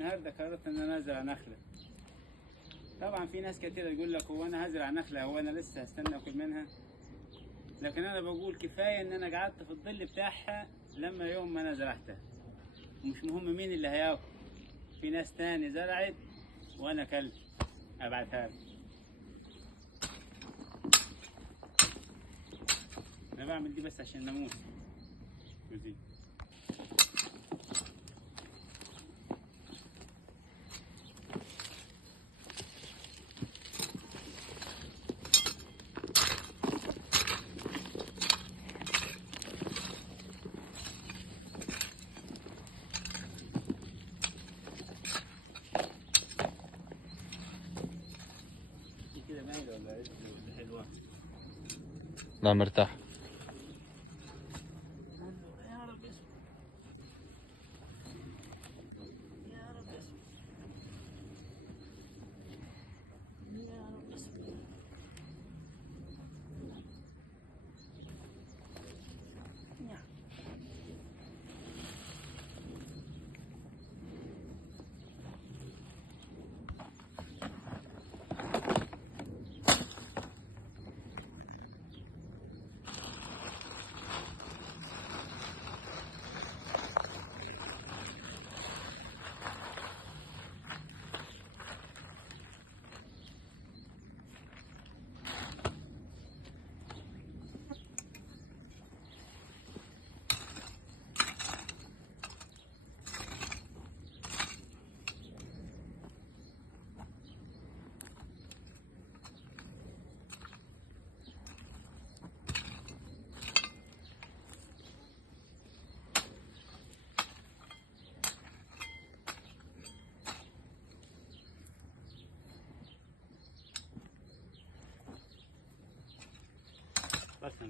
النهارده قررت ان انا ازرع نخله. طبعا في ناس كتير تقول لك هو انا هزرع نخله، هو انا لسه هستنى اكل منها؟ لكن انا بقول كفايه ان انا قعدت في الظل بتاعها لما يوم ما انا زرعتها، ومش مهم مين اللي هياكل. في ناس تاني زرعت وانا كلت، ابعتها لك. انا بعمل دي بس عشان ناموس جوزي. كده مايله ولا ايه؟ حلوه. لا مرتاح. يا رب اسمع، يا رب اسمع، يا رب اسمع. بس